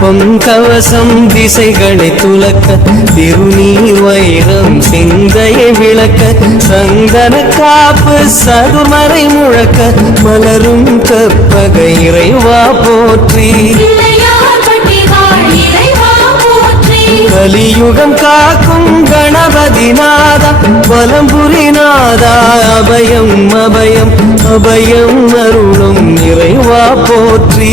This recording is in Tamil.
பொங்கவசம் திசைகளை துலக்க திருநீர் வைரம் சிந்தையை விளக்க சந்தன காப்பு சதுர்மறை முழக்க மலரும் கற்பக இறைவா போற்றி கலியுகம் காக்கும் கணபதி நாதா வலம்புரி நாதா அபயம் அபயம் அபயம் அருளும் இறைவா போற்றி